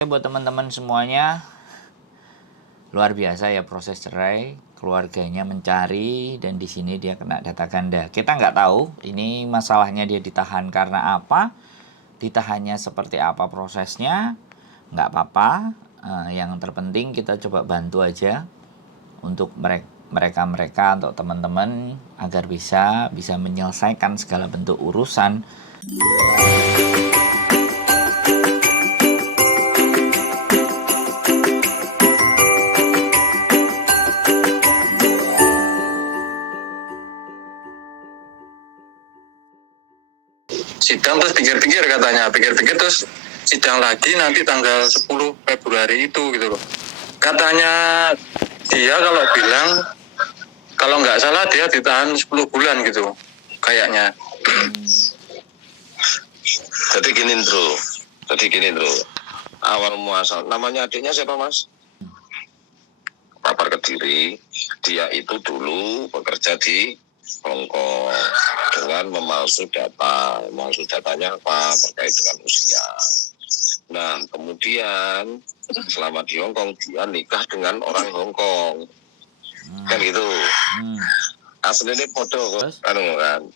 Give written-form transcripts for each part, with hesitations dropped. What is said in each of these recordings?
Buat teman-teman semuanya, luar biasa ya proses cerai, keluarganya mencari dan di sini dia kena data ganda. Kita nggak tahu ini masalahnya dia ditahan karena apa, ditahannya seperti apa prosesnya, nggak apa-apa. Yang terpenting kita coba bantu aja untuk mereka untuk teman-teman agar bisa menyelesaikan segala bentuk urusan. Sidang terus pikir-pikir katanya, pikir-pikir terus sidang lagi nanti tanggal 10 Februari itu gitu loh. Katanya dia kalau bilang kalau nggak salah dia ditahan 10 bulan gitu kayaknya. Jadi gini bro, awal muasal namanya adiknya siapa mas? Papar Kediri. Dia itu dulu bekerja di Hongkong dengan memalsu datanya apa terkait dengan usia. Nah kemudian selama di Hongkong dia nikah dengan orang Hongkong, kan gitu. Aslinya podo kan,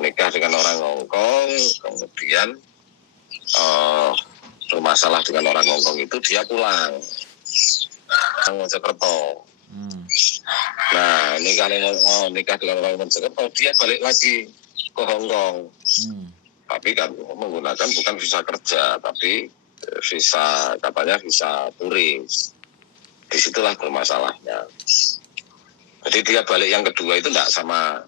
nikah dengan orang Hongkong, kemudian bermasalah dengan orang Hongkong itu dia pulang Mojokerto. Nah nikah dengan orang Mojokerto, dia balik lagi ke Hongkong. Tapi kan menggunakan bukan visa kerja, tapi visa katanya visa turis. Disitulah bermasalahnya. Jadi dia balik yang kedua itu nggak sama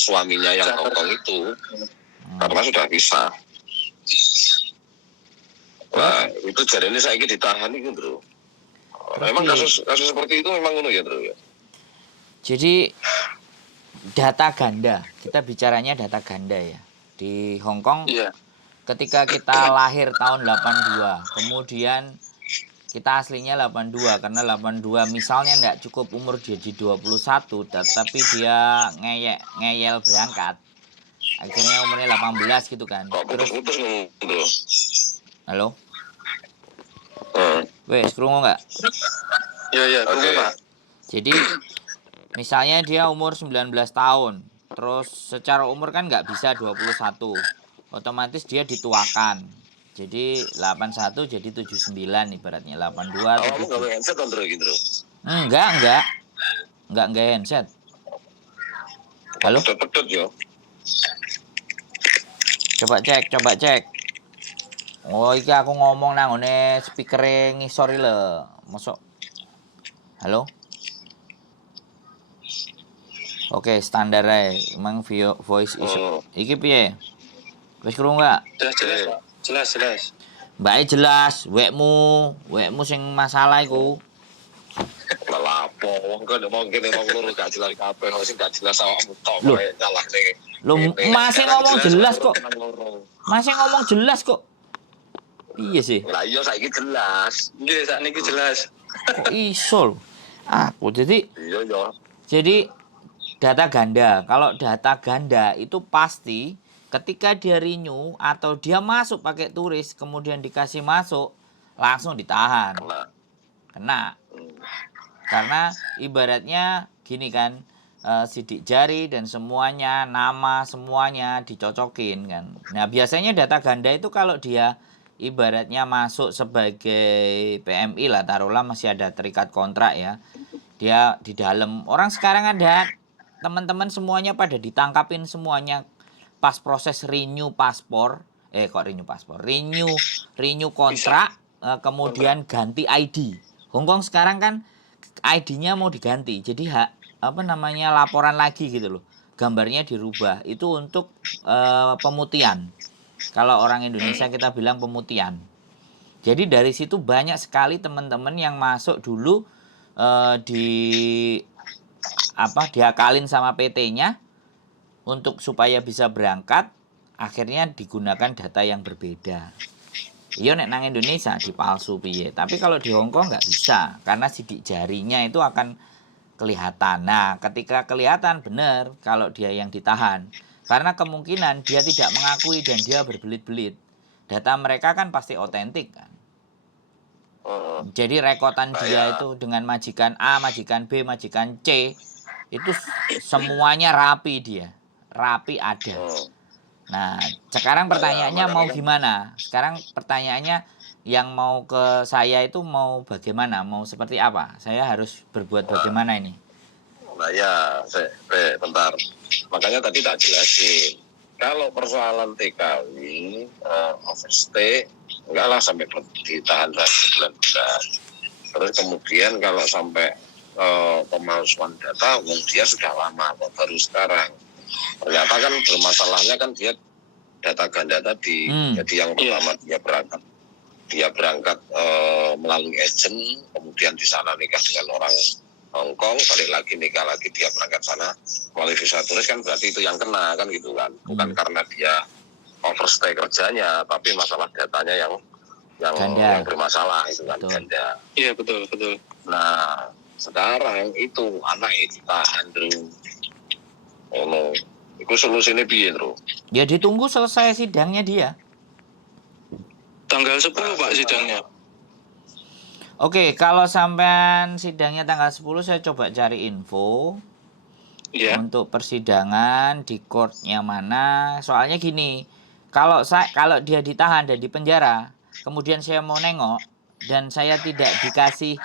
suaminya yang Hongkong itu, karena sudah bisa. Nah itu jadi ini saya ditahan itu bro. Memang kasus seperti itu memang ya bro ya. Jadi data ganda, kita bicaranya data ganda ya. Di Hongkong, ketika kita lahir tahun 82, kemudian kita aslinya 82, karena 82 misalnya nggak cukup umur jadi 21, tapi dia ngeyel berangkat. Akhirnya umurnya 18 gitu kan. Terus halo? Wes, krungu nggak? Iya, krungu Pak. Jadi misalnya dia umur 19 tahun, terus secara umur kan nggak bisa 21, otomatis dia dituakan. Jadi 81 jadi 79 ibaratnya, 82 atau 77. Enggak handset. Halo? Coba cek. Oh, iki aku ngomong nang ngene speakere ngisor lho. Mosok. Halo? Oke, standar ae. Emang voice iso. Iki piye? Wis krungu enggak? Jelas. Mbake jelas, wekmu sing masalah iku. Lapo, wong kok mau kene wong loro gak jelas kabeh, sing gak jelas awakmu tok kowe nyalahne. Lho, masih ngomong jelas kok. Iya sih. Lah iya saiki jelas. Nggih, sakniki jelas. Kok iso lho. Aku jadi Iya. Jadi data ganda. Kalau data ganda itu pasti ketika dia renew atau dia masuk pakai turis kemudian dikasih masuk langsung ditahan. Kena. Karena ibaratnya gini kan, sidik jari dan semuanya, nama semuanya dicocokin kan. Nah biasanya data ganda itu kalau dia ibaratnya masuk sebagai PMI lah, taruhlah masih ada terikat kontrak ya, dia di dalam. Orang sekarang ada teman-teman semuanya pada ditangkapin semuanya pas proses renew kontrak, kemudian ganti ID. Hongkong sekarang kan ID-nya mau diganti, jadi laporan lagi gitu loh, gambarnya dirubah, itu untuk pemutihan. Kalau orang Indonesia kita bilang pemutihan. Jadi dari situ banyak sekali teman-teman yang masuk dulu diakalin sama PT-nya untuk supaya bisa berangkat, akhirnya digunakan data yang berbeda. Iya nek nang Indonesia dipalsu piye, tapi kalau di Hongkong nggak bisa karena sidik jarinya itu akan kelihatan. Nah ketika kelihatan benar kalau dia yang ditahan. Karena kemungkinan dia tidak mengakui dan dia berbelit-belit. Data mereka kan pasti otentik kan. Jadi rekotan dia itu dengan majikan A, majikan B, majikan C itu semuanya rapi dia. Rapi ada. Nah, sekarang pertanyaannya mau gimana? Sekarang pertanyaannya yang mau ke saya itu mau bagaimana? Mau seperti apa? Saya harus berbuat bagaimana ini? Nah ya, bentar. Makanya tadi tak jelasin. Kalau persoalan TKW, overstay, enggak lah sampai ditahan berbulan-bulan. Terus kemudian kalau sampai pemalsuan data, dia sudah lama, baru sekarang. Ternyata kan bermasalahnya kan dia data ganda tadi. Jadi yang pertama dia berangkat melalui agent, kemudian di sana nikah dengan orang Hongkong, balik lagi nikah lagi, dia berangkat sana melalui visa turis, kan berarti itu yang kena kan gitu kan. Bukan karena dia overstay kerjanya, tapi masalah datanya yang bermasalah itu kan ganda. Iya betul. Nah sekarang itu anak itu tahan dulu. Itu solusinya piye, Bro? Ya ditunggu selesai sidangnya dia. Tanggal 10 Pak sidangnya. Oke, kalau sampean sidangnya tanggal 10 saya coba cari info. Iya. Untuk persidangan di courtnya mana. Soalnya gini, kalau dia ditahan dan di penjara, kemudian saya mau nengok dan saya tidak dikasih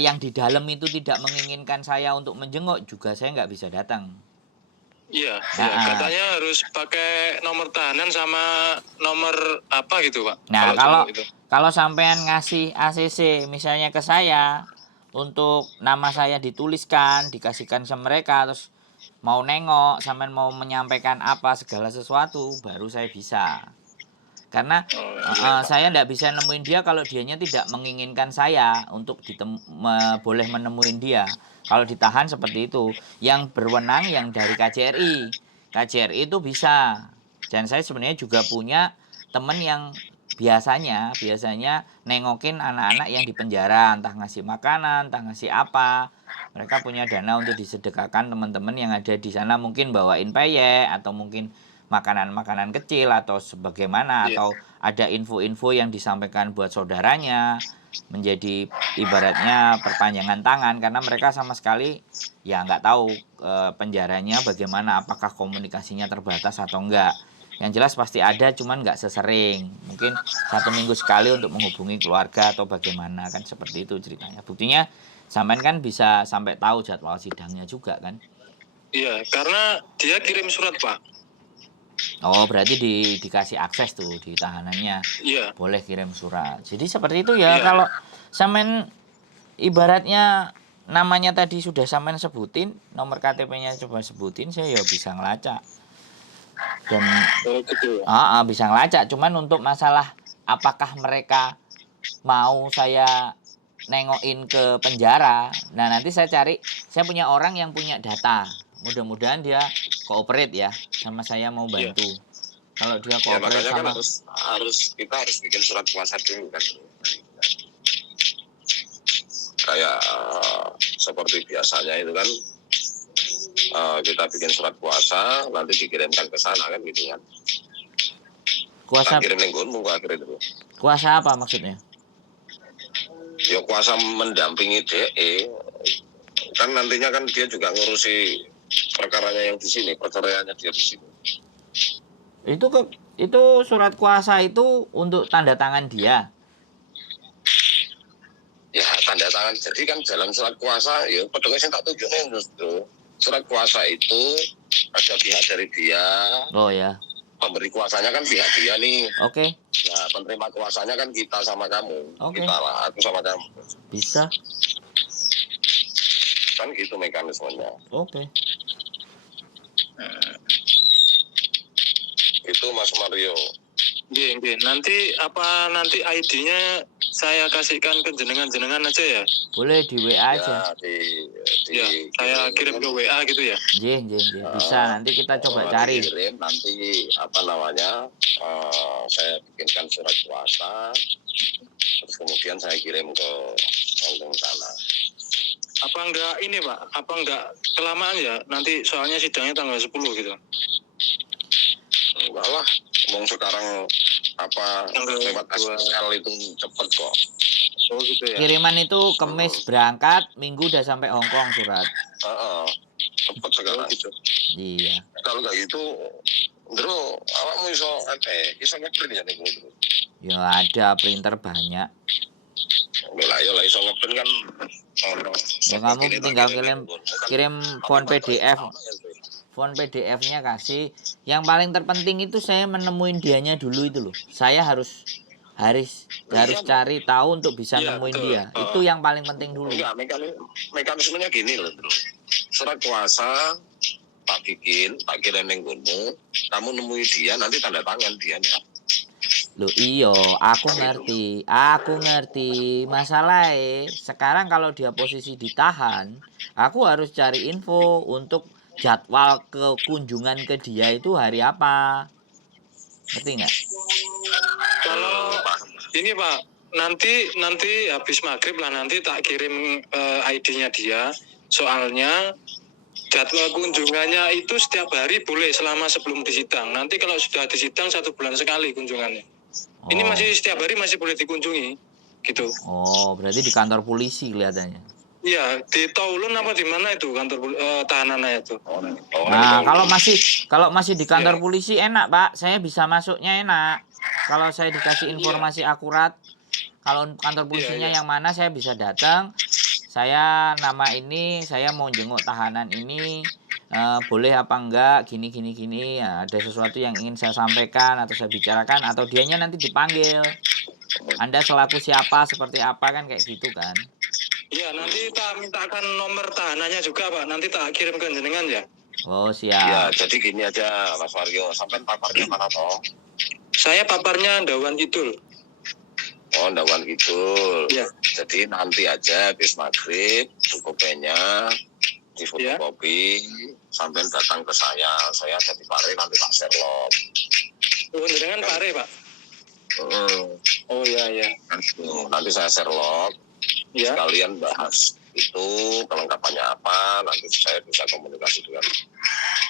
yang di dalam itu tidak menginginkan saya untuk menjenguk, juga saya nggak bisa datang. Iya, katanya harus pakai nomor tahanan sama nomor apa gitu Pak. Nah, kalau sampean ngasih ACC misalnya ke saya untuk nama saya dituliskan, dikasihkan ke mereka, terus mau nengok, sampean mau menyampaikan apa segala sesuatu, baru saya bisa. Karena saya tidak bisa nemuin dia kalau dianya tidak menginginkan saya untuk boleh menemuin dia. Kalau ditahan seperti itu, yang berwenang yang dari KJRI. KJRI itu bisa. Dan saya sebenarnya juga punya teman yang biasanya nengokin anak-anak yang di penjara, entah ngasih makanan, entah ngasih apa. Mereka punya dana untuk disedekahkan teman-teman yang ada di sana, mungkin bawain peyek atau mungkin makanan-makanan kecil atau sebagaimana, atau ada info-info yang disampaikan buat saudaranya, menjadi ibaratnya perpanjangan tangan, karena mereka sama sekali ya nggak tahu penjaranya bagaimana, apakah komunikasinya terbatas atau enggak. Yang jelas pasti ada, cuman nggak sesering, mungkin 1 minggu sekali untuk menghubungi keluarga atau bagaimana, kan seperti itu ceritanya. Buktinya sampean kan bisa sampai tahu jadwal sidangnya juga kan. Iya, karena dia kirim surat Pak. Oh, berarti dikasih akses tuh di tahanannya. Iya. Boleh kirim surat. Jadi seperti itu ya. Kalau sampean ibaratnya namanya tadi sudah sampean sebutin, nomor KTP-nya coba sebutin, saya ya bisa ngelacak. Dan bisa ngelacak. Cuman untuk masalah apakah mereka mau saya nengokin ke penjara, nah nanti saya cari, saya punya orang yang punya data. Mudah-mudahan dia cooperate ya sama saya, mau bantu. Kalau dia cooperate ya, sama kan kita harus bikin surat kuasa dulu kan. Kayak seperti biasanya itu kan, kita bikin surat kuasa, nanti dikirimkan ke sana kan gitu kan. Kuasa kuasa apa maksudnya? Ya kuasa mendampingi DE. Kan nantinya kan dia juga ngurusi perkaranya yang di sini, perceraiannya dia di sini. Itu surat kuasa itu untuk tanda tangan dia. Ya tanda tangan. Jadi kan dalam surat kuasa, ya pedangnya saya tak tunjukin justru. Surat kuasa itu ada pihak dari dia. Oh ya. Pemberi kuasanya kan pihak dia nih. Oke. Nah penerima kuasanya kan kita sama kamu. Oke. Kita lah, aku sama kamu. Bisa. Kan gitu mekanismenya. Oke. Itu Mas Mario. Nanti ID-nya saya kasihkan ke jenengan aja ya? Boleh di WA aja. Saya kirim ke WA gitu ya? Bisa, nanti kita coba cari. Nanti saya bikinkan surat kuasa, terus kemudian saya kirim ke Hongkong sana. Apa enggak ini Pak? Apa enggak kelamaan ya? Nanti soalnya sidangnya tanggal 10 gitu. enggak lah, ngomong sekarang lewat SSL itu cepet kok. Oh gitu ya. Kiriman itu Kemis berangkat, Minggu udah sampai Hongkong surat. Cepet sekarang. Gitu. Iya. Kalau kayak gitu, Bro, awakmu iso ngeprint ya nih, Bro. Ya ada printer banyak. Lah iso ngeprint kan. Ya kamu tinggal kirim font PDF. Font PDF-nya kasih. Yang paling terpenting itu saya menemuin dianya dulu itu loh. Saya harus cari tahu untuk bisa nemuin betul. dia. Itu yang paling penting dulu. Enggak, mekanismenya gini loh, Bro. Surat kuasa tak kirim ning nggonmu, kamu nemui dia, nanti tanda tangan dianya. Loh iyo, aku ngerti. Masalahnya sekarang kalau dia posisi ditahan, aku harus cari info untuk jadwal kunjungan ke dia itu hari apa. Ngerti nggak? Kalau ini Pak, nanti habis maghrib lah, nanti tak kirim ID-nya dia. Soalnya jadwal kunjungannya itu setiap hari boleh selama sebelum disidang. Nanti kalau sudah disidang 1 bulan sekali kunjungannya. Ini masih setiap hari masih boleh dikunjungi, gitu. Oh, berarti di kantor polisi kelihatannya. Iya, di Taulun apa di mana itu kantor tahanannya itu? Nah, kalau masih di kantor polisi enak, Pak. Saya bisa masuknya enak. Kalau saya dikasih informasi akurat, kalau kantor polisinya yang mana saya bisa datang. Saya nama ini, saya mau jenguk tahanan ini, boleh apa enggak, gini. Ya, ada sesuatu yang ingin saya sampaikan atau saya bicarakan, atau dianya nanti dipanggil. Anda selaku siapa, seperti apa, kan kayak gitu kan. Iya, nanti tak mintakan nomor tahanannya juga Pak, nanti tak kirim ke jenengan ya. Oh siap. Ya, jadi gini aja Mas Waryo, sampai paparnya mana toh? Saya paparnya Ndawan Kidul. Oh, Ndawan Kidul. Iya. Jadi nanti aja habis maghrib dokumennya di fotokopi, sampai datang ke saya jadi pare, nanti tak Sherlock. Oh, jenengan pare Pak? Oh iya. Nanti saya Sherlock, ya. Sekalian bahas itu kelengkapannya apa, nanti saya bisa komunikasi dengan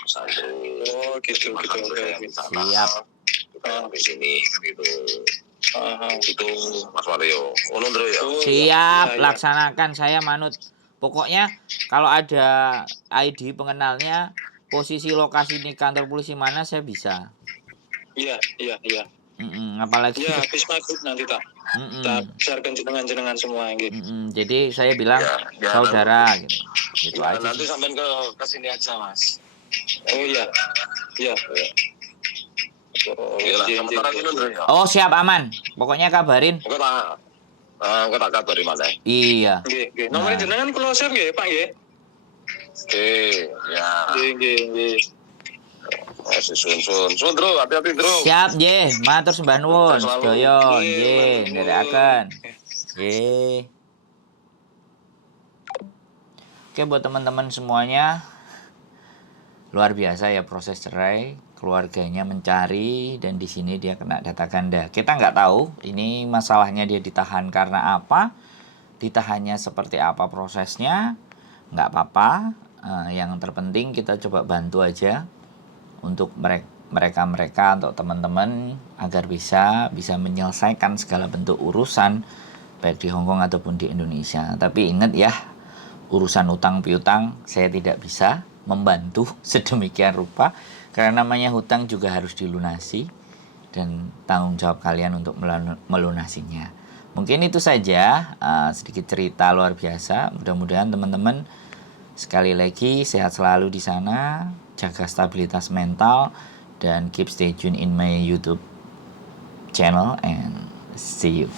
santri. Oh gitu. Siap. Di sini kan gitu. Itu Mas Waryo. Ya. Siap, laksanakan, saya manut. Pokoknya kalau ada ID pengenalnya, posisi lokasi di kantor polisi mana saya bisa. Iya. Apalagi ya habis maghrib nanti tak share-kan jenengan semua gitu. Jadi saya bilang saudara gitu aja. Nanti sampai ke sini aja Mas. Oh iya. Oh siap, aman. Pokoknya kabarin. Engko tak kabari mana? Iya. Nggih. Nomor jenengan kula share nggih, Pak nggih. Ya. Nggih. Sun, Bro, hati-hati, Bro. Siap, nggih. Matur sembah nuwun. Sedaya nggih, nderekaken. Nggih. Oke, buat teman-teman semuanya, luar biasa ya proses cerai. Keluarganya mencari dan di sini dia kena data ganda. Kita nggak tahu ini masalahnya dia ditahan karena apa, ditahannya seperti apa prosesnya, nggak apa-apa. Yang terpenting kita coba bantu aja untuk mereka untuk teman-teman agar bisa menyelesaikan segala bentuk urusan baik di Hongkong ataupun di Indonesia. Tapi ingat ya, urusan utang piutang saya tidak bisa membantu sedemikian rupa. Karena namanya hutang juga harus dilunasi dan tanggung jawab kalian untuk melunasinya. Mungkin itu saja sedikit cerita luar biasa. Mudah-mudahan teman-teman sekali lagi sehat selalu di sana, jaga stabilitas mental, dan keep stay tune in my YouTube channel and see you.